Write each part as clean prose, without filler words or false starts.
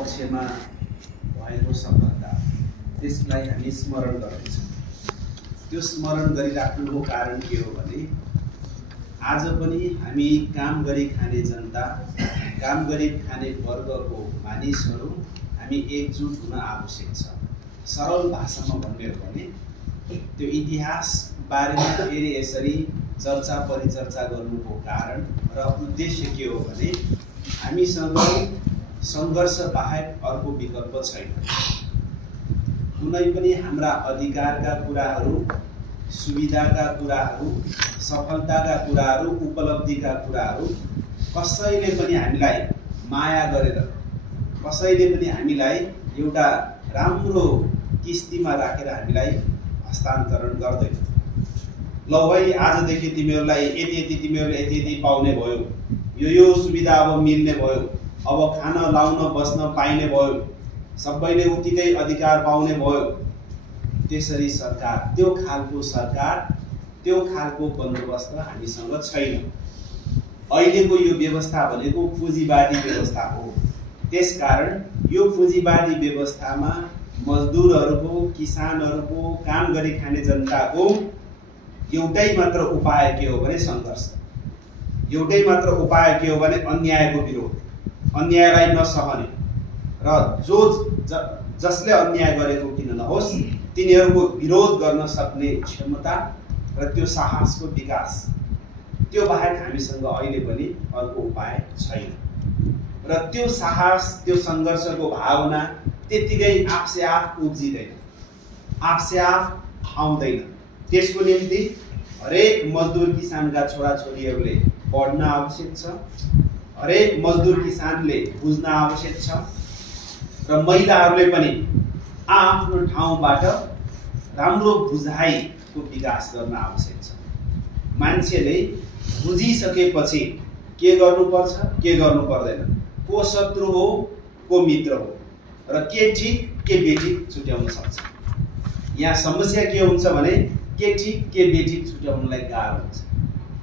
पक्षमा भएको सफलता त्यसलाई हामी स्मरण गर्दैछौँ। त्यो स्मरण गरिराख्नुको कारण के हो भने आज पनि हामी काम गरी खाने जनता, काम गरी खाने वर्गको मानिसहरू हामी एकजुट हुन आवश्यक छ। सरल भाषामा भन्ने हो भने त्यो इतिहास बारेमा फेरि यसरी चर्चा परिचर्चा गर्नुको कारण र उद्देश्य के हो भने हामीसँग सङ्घर्ष बाहेक अर्को विकल्प छैन। कुनै पनि हाम्रा अधिकारका कुराहरू, सुविधाका कुराहरू, सफलताका कुराहरू, उपलब्धिका कुराहरू कसैले पनि हामीलाई माया गरेर, कसैले पनि हामीलाई एउटा राम्रो किस्तीमा राखेर हामीलाई हस्तान्तरण गर्दैन। ल भाइ आजदेखि तिमीहरूलाई यति तिमीहरूले यति पाउने भयो, यो सुविधा अब मिल्ने भयो, अब खान लाउन बस्न पाइने भयो, सबैले उत्तिकै अधिकार पाउने भयो। त्यसरी सरकार, त्यो खालको बन्दोबस्त हामीसँग छैन। अहिलेको यो व्यवस्था भनेको पुँजीवादी व्यवस्था हो। त्यसकारण यो पुँजीवादी व्यवस्थामा मजदुरहरूको, किसानहरूको, काम गरी खाने जनताको एउटै मात्र उपाय के हो भने सङ्घर्ष। एउटै मात्र उपाय के हो भने अन्यायको विरोध, अन्यायलाई नसहने र जसले अन्याय गरेको किन नहोस् तिनीहरूको विरोध गर्न सक्ने क्षमता र त्यो साहसको विकास, त्यो बाहेक हामीसँग अहिले पनि अर्को उपाय छैन। र त्यो साहस, त्यो सङ्घर्षको भावना त्यत्तिकै आफसे आफ उब्जिँदैन, आफसे आफ आउँदैन। त्यसको निम्ति हरेक मजदुर किसानका छोराछोरीहरूले पढ्न आवश्यक छ, हरेक मजदुर किसानले बुझ्न आवश्यक छ र महिलाहरूले पनि आफ्नो ठाउँबाट राम्रो बुझाइको विकास गर्न आवश्यक छ। मान्छेले बुझिसकेपछि के गर्नुपर्छ, के गर्नु पर्दैन, को शत्रु हो, को मित्र हो र के ठिक के बेठिक छुट्याउन सक्छ। यहाँ समस्या के हुन्छ भने के ठिक के बेठिक छुट्याउनलाई गाह्रो हुन्छ,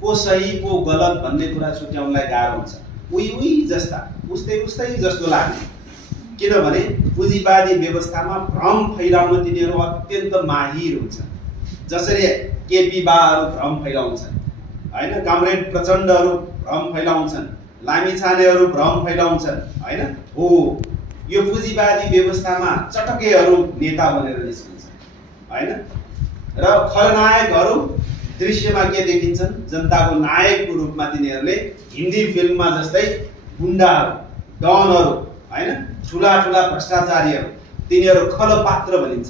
को सही को गलत भन्ने कुरा छुट्याउनलाई गाह्रो हुन्छ। उही जस्ता उस्तै जस्तो लाग्ने, किनभने पुँजीवादी व्यवस्थामा भ्रम फैलाउन तिनीहरू अत्यन्त माहिर हुन्छ। जसरी केपी बाहरू भ्रम फैलाउँछन् हैन, कमरेड प्रचण्डहरू भ्रम फैलाउँछन्, लामिछानेहरू भ्रम फैलाउँछन् हैन। हो यो पुँजीवादी व्यवस्थामा चटकेहरू नेता बनेर निस्किन्छन् हैन। र खलनायकहरू दृश्यमा के देखिन्छन्, जनताको नायकको रूपमा तिनीहरूले हिन्दी फिल्ममा जस्तै गुण्डाहरू, डनहरू हैन, ठुला भ्रष्टाचारीहरू, तिनीहरू खलपात्र भनिन्छ।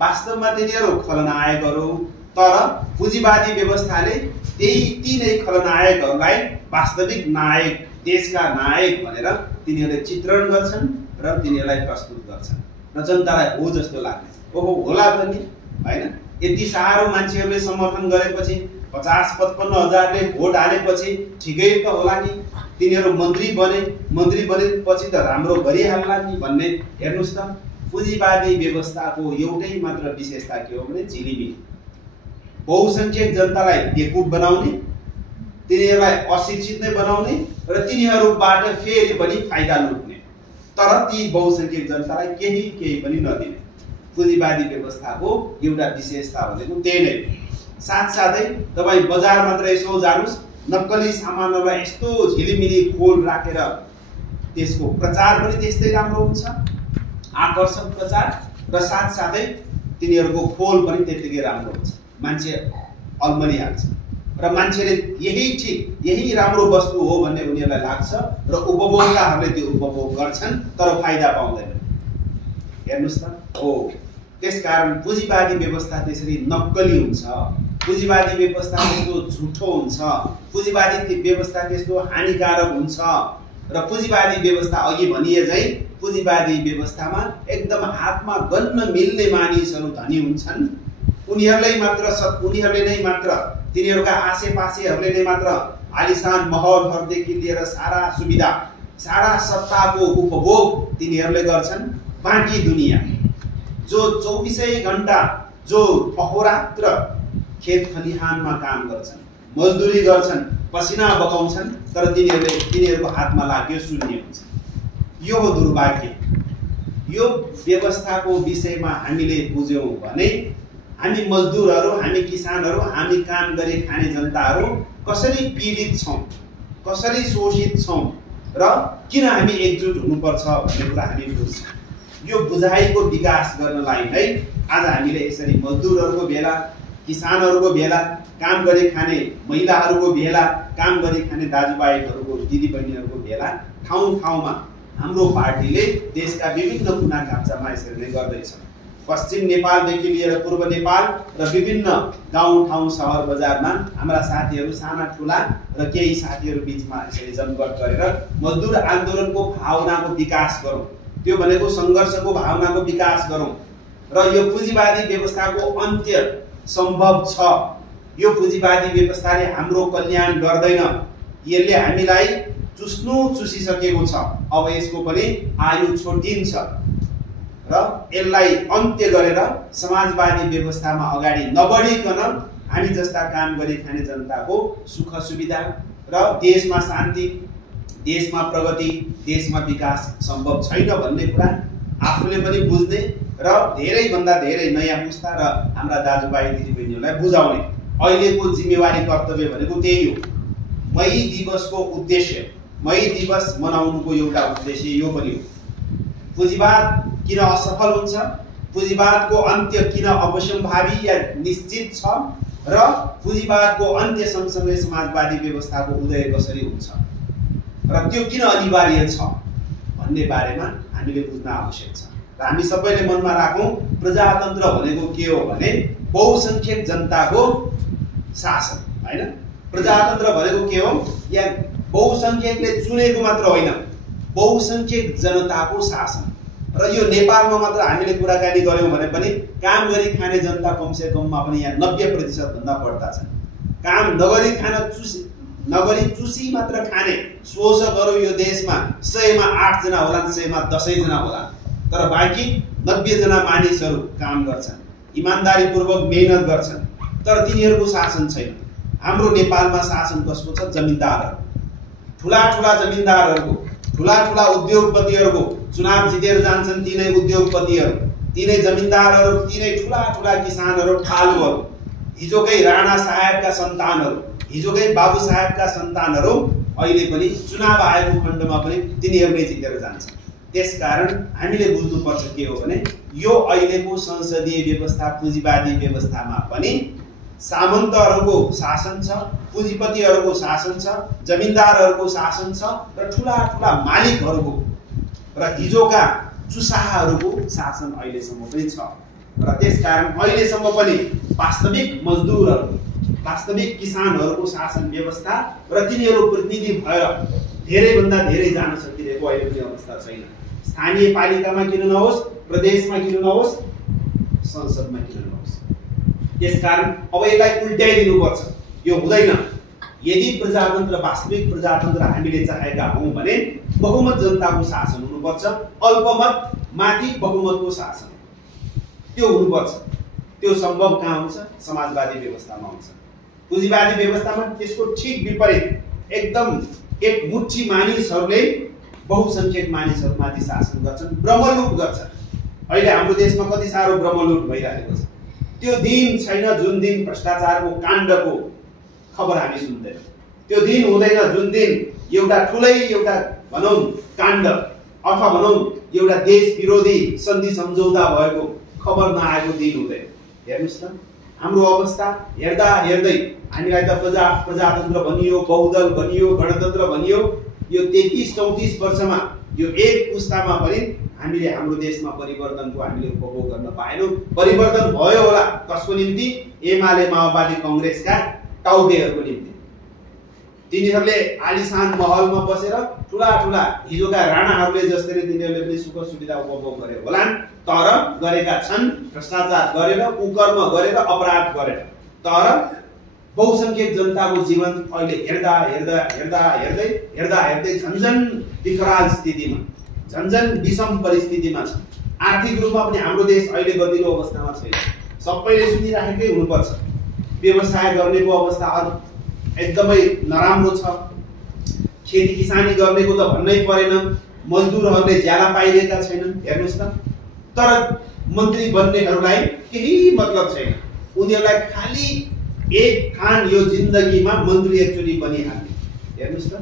वास्तवमा तिनीहरू खलनायकहरू, तर पुँजीवादी व्यवस्थाले ती नै खलनायकहरूलाई वास्तविक नायक, देशका नायक भनेर तिनीहरूले चित्रण गर्छन् र तिनीहरूलाई प्रस्तुत गर्छन् र जनतालाई हो जस्तो लाग्ने। ओहो होला त नि हैन। यति साह्रो मान्छेहरूले समर्थन गरेपछि, 50-55 हजारले भोट हालेपछि ठिकै त होला नि, तिनीहरू मन्त्री बनेपछि त राम्रो गरिहाल्ला नि भन्ने। हेर्नुहोस् त, पुँजीवादी व्यवस्थाको एउटै मात्र विशेषता के हो भने झिलिमिली, बहुसङ्ख्यक जनतालाई बेकुफ बनाउने, तिनीहरूलाई अशिक्षित नै बनाउने र तिनीहरूबाट फेरि पनि फाइदा लुट्ने, तर ती बहुसङ्ख्यक जनतालाई केही पनि नदिने। पुँजीवादी व्यवस्थाको एउटा विशेषता भनेको त्यही नै। साथसाथै तपाईँ बजार मात्र यसो जानुस्, नक्कली सामानहरूलाई यस्तो झिलिमिली खोल राखेर त्यसको प्रचार पनि त्यस्तै राम्रो हुन्छ, आकर्षक प्रचार, र साथसाथै तिनीहरूको खोल पनि त्यत्तिकै राम्रो हुन्छ। मान्छे अल्मलिहाल्छ र मान्छेले यही ठिक, यही राम्रो वस्तु हो भन्ने उनीहरूलाई लाग्छ र उपभोक्ताहरूले त्यो उपभोग गर्छन् तर फाइदा पाउँदैनन्। हेर्नुहोस् त, हो त्यसकारण पुँजीवादी व्यवस्था त्यसरी नक्कली हुन्छ, पुँजीवादी व्यवस्था त्यस्तो झुठो हुन्छ, पुँजीवादी व्यवस्था त्यस्तो हानिकारक हुन्छ र पुँजीवादी व्यवस्था अघि भनिए झै पुँजीवादी व्यवस्थामा एकदम हातमा गन्न मिल्ने मानिसहरू धनी हुन्छन्। उनीहरूले नै मात्र, तिनीहरूका आसेपासेहरूले नै मात्र आलिशान महलहरूदेखि लिएर सारा सुविधा, सारा सत्ताको उपभोग तिनीहरूले गर्छन्। बाँकी दुनियाँ जो 24 घण्टा, जो अहोरात्र खेत खलिहानमा काम गर्छन्, मजदुरी गर्छन्, पसिना बगाउँछन्, तर तिनीहरूको हातमा लाग्यो शून्य हुन्छ। यो हो दुर्भाग्य। यो व्यवस्थाको विषयमा हामीले बुझ्यौं भने हामी मजदुरहरू, हामी किसानहरू, हामी काम गरी खाने जनताहरू कसरी पीडित छौं, कसरी शोषित छौं र किन हामी एकजुट हुनुपर्छ भन्ने कुरा हामी बुझ्छौं। यो बुझाइको विकास गर्नलाई नै आज हामीले यसरी मजदुरहरूको भेला, किसानहरूको भेला, काम गरी खाने महिलाहरूको भेला, काम गरी खाने दाजुभाइहरूको, दिदीबहिनीहरूको भेला ठाउँ ठाउँमा हाम्रो पार्टीले देशका विभिन्न कुना काप्चामा यसरी नै गर्दैछ। पश्चिम नेपालदेखि लिएर पूर्व नेपाल र विभिन्न गाउँ ठाउँ सहर बजारमा हाम्रा साथीहरू, साना ठुला र केही साथीहरू बीचमा यसरी जमघट गरेर मजदुर आन्दोलनको भावनाको विकास गरौँ, त्यो भनेको सङ्घर्षको भावनाको विकास गरौँ र यो पुँजीवादी व्यवस्थाको अन्त्य सम्भव छ। यो पुँजीवादी व्यवस्थाले हाम्रो कल्याण गर्दैन, यसले हामीलाई चुसिसकेको छ। अब यसको पनि आयु छोटिन्छ र यसलाई अन्त्य गरेर समाजवादी व्यवस्थामा अगाडि नबढिकन हामी जस्ता काम गरी खाने जनताको सुख सुविधा र देशमा शान्ति, देशमा प्रगति, देशमा विकास सम्भव छैन भन्ने कुरा आफूले पनि बुझ्ने र धेरैभन्दा धेरै नयाँ पुस्ता र हाम्रा दाजुभाइ दिदीबहिनीहरूलाई बुझाउने अहिलेको जिम्मेवारी, कर्तव्य भनेको त्यही हो। मई दिवसको उद्देश्य, मई दिवस मनाउनुको एउटा उद्देश्य यो पनि हो। पुँजीवाद किन असफल हुन्छ, पुँजीवादको अन्त्य किन अवश्यम्भावी या निश्चित छ र पुँजीवादको अन्त्य सँगसँगै समाजवादी व्यवस्थाको उदय कसरी हुन्छ र त्यो किन अनिवार्य छ भन्ने बारेमा हामीले बुझ्न आवश्यक छ। र हामी सबैले मनमा राखौँ, प्रजातन्त्र भनेको के हो भने बहुसंख्यक जनताको शासन हैन। प्रजातन्त्र भनेको के हो? या बहुसंख्यकले चुनेको मात्र होइन, बहुसंख्यक जनताको शासन। र यो नेपालमा मात्र हामीले कुराकानी गर्यौं भने पनि काम गरी खाने जनता कमसे कममा पनि यहाँ 90% भन्दा बढ्ता छन्। काम नगरी चुसी मात्र खाने शोषकहरू यो देशमा 100 मा 8 जना होलान्, 100 मा 10 जना होलान्, तर बाँकी 90 जना मानिसहरू काम गर्छन्, इमानदारीपूर्वक मेहनत गर्छन्, तर तिनीहरूको शासन छैन। हाम्रो नेपालमा शासन कसको छ? जमिनदारहरू, ठुला जमिनदारहरूको, ठुला उद्योगपतिहरूको। चुनाव जितेर जान्छन् तिनै उद्योगपतिहरू, तिनै जमिनदारहरू, तिनै ठुला किसानहरू, ठालुहरू, हिजोकै राणा साहेबका सन्तानहरू, हिजोकै बाबु साहेबका सन्तानहरू अहिले पनि चुनाव आएको खण्डमा पनि तिनीहरू नै जितेर जान्छन्। त्यसकारण हामीले बुझ्नुपर्छ के हो भने यो अहिलेको संसदीय व्यवस्था, पुँजीवादी व्यवस्थामा पनि सामन्तहरूको शासन छ, पुँजीपतिहरूको शासन छ, जमिनदारहरूको शासन छ र ठुला मालिकहरूको र हिजोका चुसाहाहरूको शासन अहिलेसम्म पनि छ। र त्यसकारण अहिलेसम्म पनि वास्तविक मजदुरहरू, वास्तविक किसानहरूको शासन व्यवस्था र तिनीहरू प्रतिनिधि भएर धेरैभन्दा धेरै जान सकिरहेको अहिले पनि अवस्था छैन। स्थानीय पालिकामा किन नहोस्, प्रदेशमा किन नहोस्, संसदमा किन नहोस्। त्यसकारण अब यसलाई उल्टाइदिनुपर्छ, यो हुँदैन। यदि प्रजातन्त्र, वास्तविक प्रजातन्त्र हामीले चाहेका हौं भने बहुमत जनताको शासन हुनुपर्छ, अल्पमत माथि बहुमतको शासन त्यो हुनुपर्छ। त्यो सम्भव कहाँ हुन्छ? समाजवादी व्यवस्थामा हुन्छ। पुँजीवादी व्यवस्थामा त्यसको ठीक विपरीत, एकदम एक मुठी मानिसहरूले बहुसंख्यक मानिसहरूमाथि शासन गर्छन्, ब्रह्मलुट गर्छन्। अहिले हाम्रो देशमा कति साह्रो ब्रह्मलुट भइरहेको छ। त्यो दिन छैन जुन दिन भ्रष्टाचारको काण्डको खबर हामी सुन्दैनौँ। त्यो दिन हुँदैन जुन दिन एउटा भनौँ काण्ड अथवा भनौँ एउटा देश विरोधी सन्धि सम्झौता भएको खबर नआएको दिन हुँदैन। हेर्नुस् त हाम्रो अवस्था हेर्दा हेर्दै हामीलाई त प्रजातन्त्र भनियो, बहुदल भनियो, गणतन्त्र भनियो। यो 33-34 वर्षमा यो एक पुस्तामा पनि हामीले हाम्रो देशमा परिवर्तनको हामीले उपभोग गर्न पाएनौँ। परिवर्तन भयो होला कसको निम्ति? एमाले माओवादी कांग्रेसका टाउकेहरूको निम्ति। तिनीहरूले आलिशान महलमा बसेर ठुला हिजोका राणाहरूले जस्तै तिनीहरूले पनि सुख सुविधा उपभोग गरे होलान्, तर गरेका छन् भ्रष्टाचार गरेर, कुकर्म गरेर, अपराध गरेर। तर बहुसंख्यक जनताको जीवन अहिले हेर्दै झन्झन विकराल स्थितिमा, झन्झन विषम परिस्थितिमा छ। आर्थिक रूपमा पनि हाम्रो देश अहिले गतिलो अवस्थामा छैन। सबैले सुनिराखेकै हुनुपर्छ। व्यवसाय गर्नेको अवस्था एकदमै नराम्रो छ। खेती किसानी गर्नेको त भन्नै परेन। मजदुरहरूले ज्याला पाइरहेका छैनन्। हेर्नुहोस् त, तर मन्त्री बन्नेहरूलाई केही मतलब छैन। उनीहरूलाई खाली एक ठान यो जिन्दगीमा मन्त्री एकचोटि बनिहाल्ने। हेर्नुहोस् त,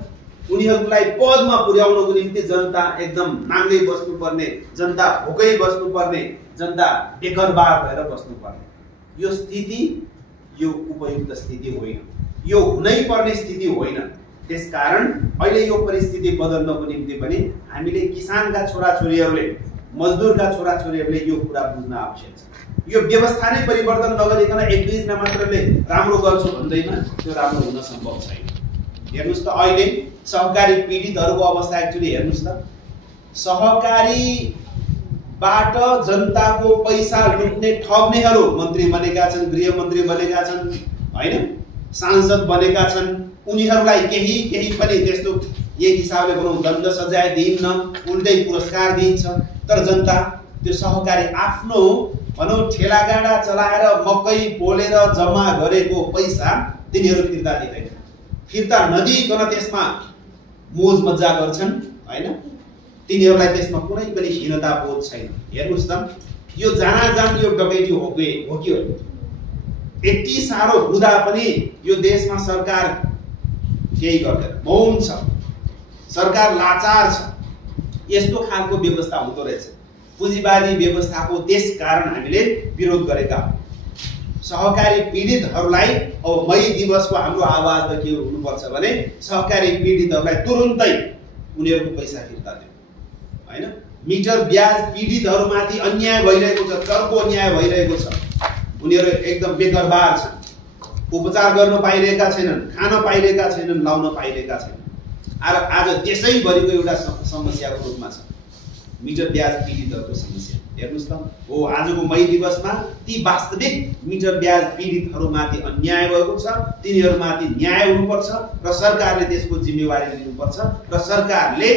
उनीहरूलाई पदमा पुर्याउनको निम्ति जनता एकदम नाङ्गै बस्नुपर्ने, जनता भोकै बस्नुपर्ने, जनता बेघरबार भएर बस्नुपर्ने। यो स्थिति यो उपयुक्त स्थिति होइन, यो हुनै पर्ने स्थिति होइन। त्यसकारण अहिले यो परिस्थिति बदल्नको निम्ति पनि हामीले किसानका छोराछोरीहरूले, मजदुरका छोराछोरीहरूले यो कुरा बुझ्न आवश्यक छ। यो व्यवस्था नै परिवर्तन नगरिकन एक दुई जना मात्रले राम्रो गर्छु भन्दैमा त्यो राम्रो हुन सम्भव छैन। हेर्नुहोस् त, अहिले सहकारी पीडितहरूको अवस्था एक्चुअली हेर्नुहोस् त, सहकारीबाट जनताको पैसा लुट्ने ठग्नेहरू मन्त्री बनेका छन्, गृहमन्त्री बनेका छन्, होइन, सांसद बनेका छन्। उनीहरूलाई केही पनि त्यस्तो एक हिसाबले भनौँ दण्ड सजाय दिइन्न, उल्टै पुरस्कार दिइन्छ। तर जनता त्यो सहकारी आफ्नो भनौँ ठेलागाडा चलाएर मकै पोलेर जम्मा गरेको पैसा तिनीहरू फिर्ता दिँदैन। फिर्ता नदिइकन त्यसमा मोज मजा गर्छन्, होइन। तिनीहरूलाई त्यसमा कुनै पनि हीनता बोध छैन। हेर्नुहोस् त, यो जानाजान यो डकैती हो कि होइन? यति साह्रो हुँदा पनि यो देशमा सरकार केही गर्दैन, मौन छ, सरकार लाचार छ। यस्तो खालको व्यवस्था हुँदो रहेछ पुँजीवादी व्यवस्थाको। त्यसकारण हामीले विरोध गरेका हौँ। सहकारी पीडितहरूलाई अब मई दिवसको हाम्रो आवाज त के हुनुपर्छ भने सहकारी पीडितहरूलाई तुरुन्तै उनीहरूको पैसा फिर्ता दिनु, होइन। मिटर ब्याज पीडितहरूमाथि अन्याय भइरहेको छ, चर्को अन्याय भइरहेको छ। उनीहरू एकदम बेघरबार छन्, उपचार गर्न पाइरहेका छैनन्, खान पाइरहेका छैनन्, लाउन पाइरहेका छैनन्। आज त्यसैभरिको एउटा समस्याको रूपमा छ मिटर ब्याज पीडितहरूको समस्या। हेर्नुहोस् त, हो आजको मई दिवसमा ती वास्तविक मिटर ब्याज पीडितहरूमाथि अन्याय भएको छ। तिनीहरूमाथि न्याय हुनुपर्छ र सरकारले त्यसको जिम्मेवारी लिनुपर्छ र सरकारले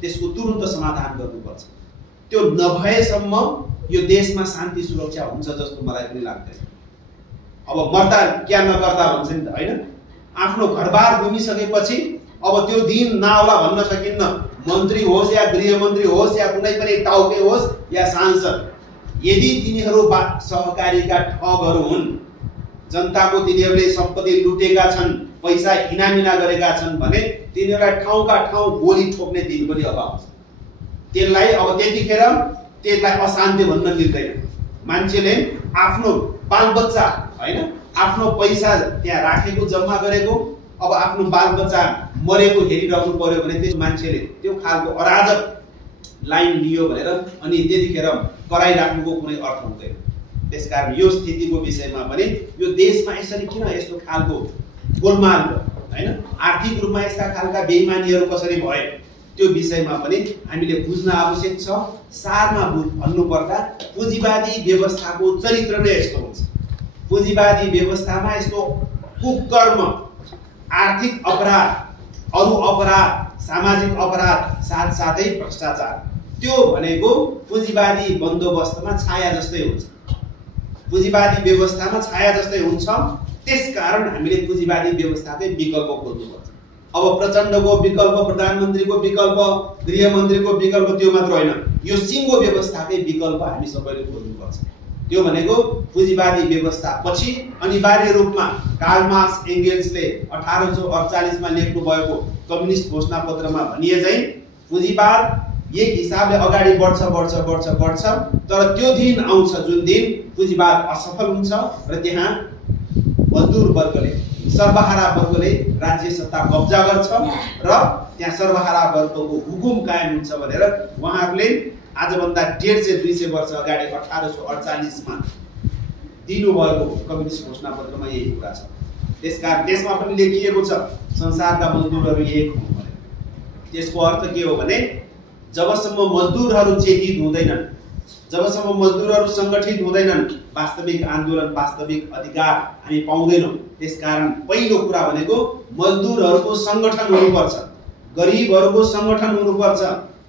त्यसको तुरुन्त समाधान गर्नुपर्छ। त्यो नभएसम्म यो देशमा शान्ति सुरक्षा हुन्छ जस्तो मलाई पनि लाग्दैन। अब मर्दा क्या नगर्दा भन्छ नि त, होइन। आफ्नो घरबार गुमिसकेपछि अब त्यो दिन नआउला भन्न सकिन्न। मन्त्री होस् या गृहमन्त्री होस् या कुनै पनि टाउके होस् या सांसद, यदि तिनीहरू सहकारीका ठगहरू हुन्, जनताको तिनीहरूले सम्पत्ति लुटेका छन्, पैसा हिनामिना गरेका छन् भने तिनीहरूलाई ठाउँका ठाउँ गोली ठोक्ने दिन पनि अब आउँछ। त्यसलाई अब त्यतिखेर त्यसलाई अशान्ति भन्न मिल्दैन। मान्छेले आफ्नो बालबच्चा, होइन, आफ्नो पैसा त्यहाँ राखेको जम्मा गरेको, अब आफ्नो बालबच्चा मरेको हेरिराख्नु पर्यो भने त्यस मान्छेले त्यो खालको अराजक लाइन लियो भनेर अनि त्यतिखेर कराइराख्नुको कुनै अर्थ हुँदैन। त्यसकारण यो स्थितिको विषयमा पनि यो देशमा यसरी किन यस्तो खालको गोलमाल, होइन, आर्थिक रूपमा यस्ता खालका बेइमानीहरू कसरी भए, त्यो विषयमा पनि हामीले बुझ्न आवश्यक छ। सारमा भन्नुपर्दा पुँजीवादी व्यवस्थाको चरित्र नै यस्तो हुन्छ। पुँजीवादी व्यवस्थामा यस्तो कुकर्म, आर्थिक अपराध, अरू अपराध, सामाजिक अपराध, साथसाथै भ्रष्टाचार, त्यो भनेको पुँजीवादी बन्दोबस्तमा छाया जस्तै हुन्छ। पुँजीवादी व्यवस्थामा छाया जस्तै हुन्छ। त्यसकारण हामीले पुँजीवादी व्यवस्थाकै विकल्प खोज्नुपर्छ। अब प्रचण्डको विकल्प, प्रधानमन्त्रीको विकल्प, गृहमन्त्रीको विकल्प त्यो मात्र होइन, यो सिङ्गो व्यवस्थाकै विकल्प हामी सबैले खोज्नुपर्छ। त्यो भनेको पुँजीवादी व्यवस्था पछि अनिवार्य रूपमा कार्ल मार्क्स एङ्गेल्सले 1848 मा लेख्नु भएको कम्युनिस्ट घोषणापत्रमा भनिए चाहिँ पुँजीवाद एक हिसाबले अगाडि बढ्छ बढ्छ बढ्छ बढ्छ, तर त्यो दिन आउँछ जुन दिन पुँजीवाद असफल हुन्छ र त्यहाँ मजदुर वर्गले, सर्वहारा वर्गले राज्य सत्ता कब्जा गर्छ र त्यहाँ सर्वहारा वर्गको हुकुम कायम हुन्छ भनेर उहाँहरूले आजभन्दा 150-200 वर्ष अगाडि 1848 मा दिनुभएको कम्युनिस्ट घोषणापत्रमा यही कुरा छ। त्यसकारण त्यसमा पनि लेखिएको छ संसारका मजदुरहरू एक हुन् भनेर। त्यसको अर्थ के हो भने जबसम्म मजदुरहरू चेतित हुँदैनन्, जबसम्म मजदुरहरू सङ्गठित हुँदैनन्, वास्तविक आन्दोलन, वास्तविक अधिकार हामी पाउँदैनौँ। त्यसकारण पहिलो कुरा भनेको मजदुरहरूको सङ्गठन हुनुपर्छ, गरिबहरूको सङ्गठन हुनुपर्छ,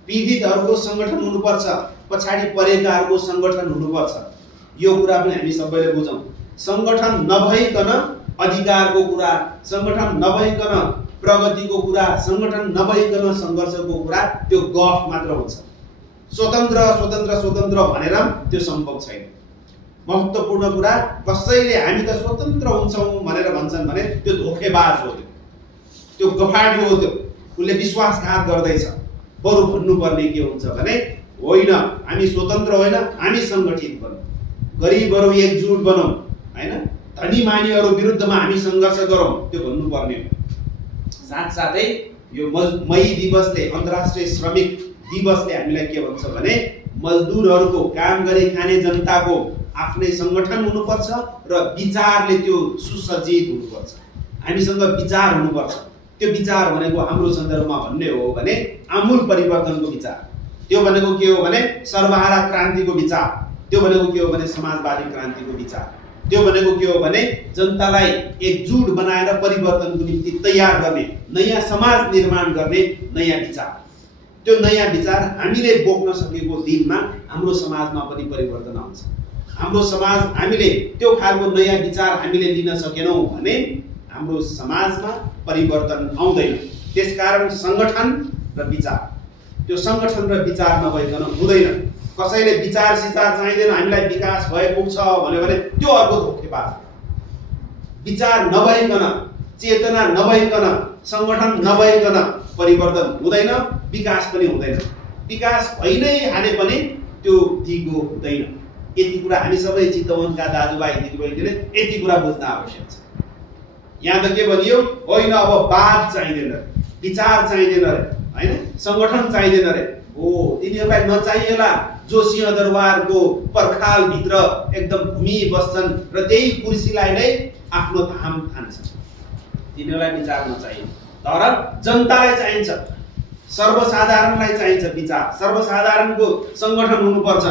पीडितहरूको सङ्गठन हुनुपर्छ, पछाडि परेकाहरूको सङ्गठन हुनुपर्छ। यो कुरा पनि हामी सबैले बुझौँ। सङ्गठन नभइकन अधिकारको कुरा, सङ्गठन नभइकन प्रगतिको कुरा, संगठन नभइकन सङ्घर्षको कुरा त्यो गफ मात्र हुन्छ। स्वतन्त्र स्वतन्त्र स्वतन्त्र भनेर त्यो सम्भव छैन। महत्त्वपूर्ण कुरा, कसैले हामी त स्वतन्त्र हुन्छौँ भनेर भन्छन् भने त्यो धोकेबाज हो, त्यो गफाडी हो, त्यो उसले विश्वासघात गर्दैछ। बरु भन्नुपर्ने के हुन्छ भने होइन, हामी स्वतन्त्र होइन, हामी सङ्गठित बनौँ, गरिबहरू एकजुट बनौँ, होइन, धनी मानीहरू विरुद्धमा हामी सङ्घर्ष गरौँ, त्यो भन्नुपर्ने हो। साथसाथै यो मई दिवसले, अन्तर्राष्ट्रिय श्रमिक दिवसले हामीलाई के भन्छ भने मजदुरहरूको, काम गरी खाने जनताको आफ्नै सङ्गठन हुनुपर्छ र विचारले त्यो सुसज्जित हुनुपर्छ। हामीसँग विचार हुनुपर्छ। त्यो विचार भनेको हाम्रो सन्दर्भमा भन्ने हो भने आमूल परिवर्तनको विचार। त्यो भनेको के हो भने सर्वहारा क्रान्तिको विचार। त्यो भनेको के हो भने समाजवादी क्रान्तिको विचार। त्यो भनेको के हो भने जनतालाई एकजुट बनाएर परिवर्तनको निम्ति तयार गर्ने, नयाँ समाज निर्माण गर्ने नयाँ विचार। त्यो नयाँ विचार हामीले बोक्न सकेको दिनमा हाम्रो समाजमा पनि परिवर्तन आउँछ। हाम्रो समाज, हामीले त्यो खालको नयाँ विचार हामीले लिन सकेनौँ भने हाम्रो समाजमा परिवर्तन आउँदैन। त्यसकारण सङ्गठन र विचार, त्यो सङ्गठन र विचार नभइकन हुँदैन। कसैले विचार सिचार चाहिँदैन, हामीलाई विकास भए पुग्छ भन्यो भने त्यो अर्को धोकेबाज। विचार नभइकन, चेतना नभइकन, सङ्गठन नभइकन परिवर्तन हुँदैन, विकास पनि हुँदैन। विकास भइ नै हाले पनि त्यो दिगो हुँदैन। यति कुरा हामी सबै चितवनका दाजुभाइ दिदीबहिनीले यति कुरा बुझ्न आवश्यक छ। यहाँ त के भनियो, होइन अब वाद चाहिँदैन, विचार चाहिँदैन रे, होइन, सङ्गठन चाहिँदैन रे। हो, तिनीहरूलाई नचाहिएला जो सिंहदरबारको पर्खालभित्र एकदम घुमी बस्छन् र त्यही कुर्सीलाई नै आफ्नो धाम ठान्छन्। तिनीहरूलाई विचार नचाहिए, तर जनतालाई चाहिन्छ, सर्वसाधारणलाई चाहिन्छ विचार। सर्वसाधारणको सङ्गठन हुनुपर्छ,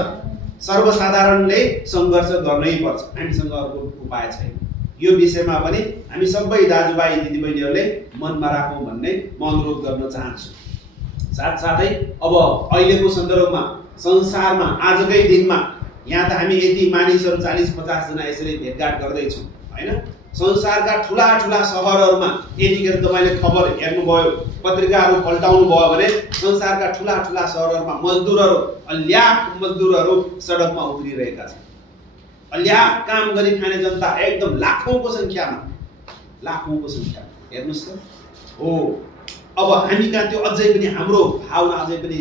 सर्वसाधारणले सङ्घर्ष गर्नै पर्छ। हामीसँग अर्को उपाय छैन। यो विषयमा पनि हामी सबै दाजुभाइ दिदीबहिनीहरूले मनमा राखौँ भन्ने म अनुरोध गर्न चाहन्छु। साथसाथै अब अहिलेको सन्दर्भमा संसारमा आजकै दिनमा यहाँ त हामी यति मानिसहरू 40-50 जना यसरी भेटघाट गर्दैछौँ, होइन। संसारका ठुला ठुला सहरहरूमा यतिखेर तपाईँले खबर हेर्नुभयो, पत्रिकाहरू पल्टाउनु भयो भने संसारका ठुला ठुला सहरहरूमा मजदुरहरू, अल्याप मजदुरहरू सडकमा उत्रिरहेका छन्। अल्याप काम गरी खाने जनता एकदम लाखौँको सङ्ख्यामा हेर्नुहोस् त। हो, अब हामी कहाँ त्यो अझै पनि हाम्रो भावना अझै पनि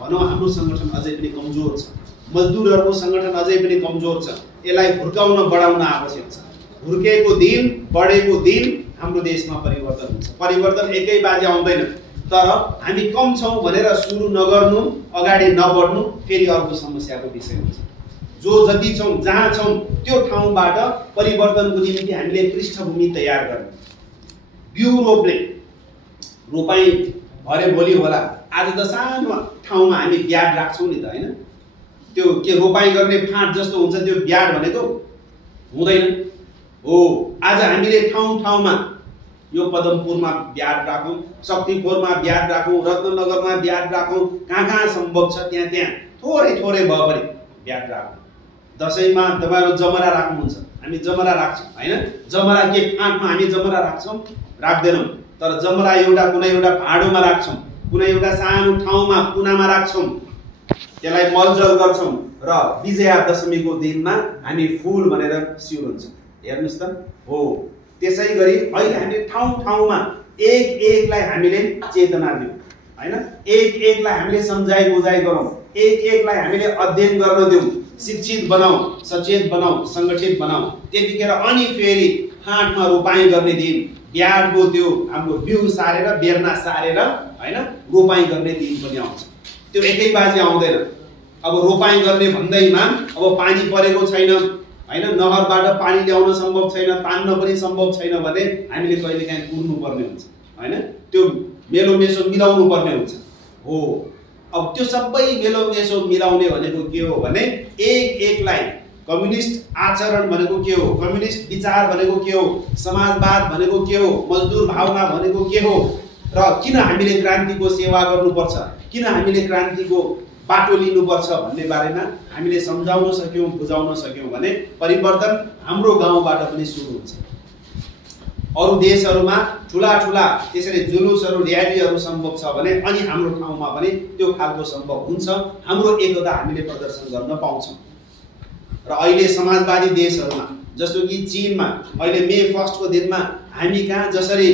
भनौँ, हाम्रो सङ्गठन अझै पनि कमजोर छ। मजदुरहरूको सङ्गठन अझै पनि कमजोर छ। यसलाई हुर्काउन बढाउन आवश्यक छ। हुर्केको दिन, बढेको दिन हाम्रो देशमा परिवर्तन हुन्छ। परिवर्तन एकै बाजी आउँदैन, तर हामी कम छौँ भनेर सुरु नगर्नु, अगाडि नबढ्नु फेरि अर्को समस्याको विषय हुन्छ। जो जति छौँ, जहाँ छौँ त्यो ठाउँबाट परिवर्तनको निम्ति हामीले पृष्ठभूमि तयार गर्ने। बिउ रोप्ने, रोपाइँ भरे भोलि होला। आज त सानो ठाउँमा हामी ब्याड राख्छौँ नि त, होइन। त्यो के रोपाइँ गर्ने फाँट जस्तो हुन्छ त्यो ब्याड भनेको हुँदैन। हो, आज हामीले ठाउँ ठाउँमा यो पदमपुरमा ब्याड राखौँ, शक्तिखोरमा ब्याड राखौँ, रत्ननगरमा ब्याड राखौँ, कहाँ कहाँ सम्भव छ त्यहाँ त्यहाँ थोरै थोरै भए पनि ब्याड राखौँ। दसैँमा तपाईँहरू जमरा राख्नुहुन्छ, हामी जमरा राख्छौँ, होइन। जमरा के फाँटमा हामी जमरा राख्छौँ? राख्दैनौँ। तर जमरा एउटा कुनै एउटा भाँडोमा राख्छौँ, कुनै एउटा सानो ठाउँमा कुनामा राख्छौँ, त्यसलाई मलजल गर्छौँ र विजया दशमीको दिनमा हामी फुल भनेर सिउर हुन्छौँ। हेर्नुहोस् त। हो, त्यसै गरी अहिले हामीले ठाउँ ठाउँमा एक एकलाई हामीले चेतना दिउँ, होइन। एक एकलाई हामीले सम्झाइ बुझाइ गरौँ, एक एकलाई हामीले अध्ययन गर्न दिउँ, शिक्षित बनाऊ, सचेत बनाऊ, सङ्गठित बनाऊ। त्यतिखेर अनि फेरि फाँटमा रोपाइँ गर्ने दिन, ब्याडको त्यो हाम्रो बिउ सारेर, बेर्ना सारेर, होइन, रोपाइँ गर्ने दिन पनि आउँछ। त्यो एकै बाजी आउँदैन। अब रोपाइँ गर्ने भन्दैमा अब पानी परेको छैन, होइन, नहरबाट पानी ल्याउन सम्भव छैन, तान्न पनि सम्भव छैन भने हामीले कहिलेकाहीँ कुर्नु पर्ने हुन्छ, होइन। त्यो मेलोमेसो मिलाउनु पर्ने हुन्छ। हो, अब त्यो सबै मेलोमेसो मिलाउने भनेको के हो भने एक एकलाई, कम्युनिस्ट आचरण भनेको के हो, कम्युनिस्ट विचार भनेको के हो, समाजवाद भनेको के हो, मजदुर भावना भनेको के हो, र किन हामीले क्रान्तिको सेवा गर्नुपर्छ, किन हामीले क्रान्तिको बाटो लिनुपर्छ भन्ने बारेमा हामीले सम्झाउन सक्यौँ, बुझाउन सक्यौँ भने परिवर्तन हाम्रो गाउँबाट पनि सुरु हुन्छ। अरू देशहरूमा ठुला ठुला त्यसरी जुलुसहरू र्यालीहरू सम्भव छ भने अनि हाम्रो ठाउँमा पनि त्यो खालको सम्भव हुन्छ। हाम्रो एकता हामीले प्रदर्शन गर्न पाउँछौँ। र अहिले समाजवादी देशहरूमा जस्तो कि चीनमा अहिले मे 1 को दिनमा हामी कहाँ जसरी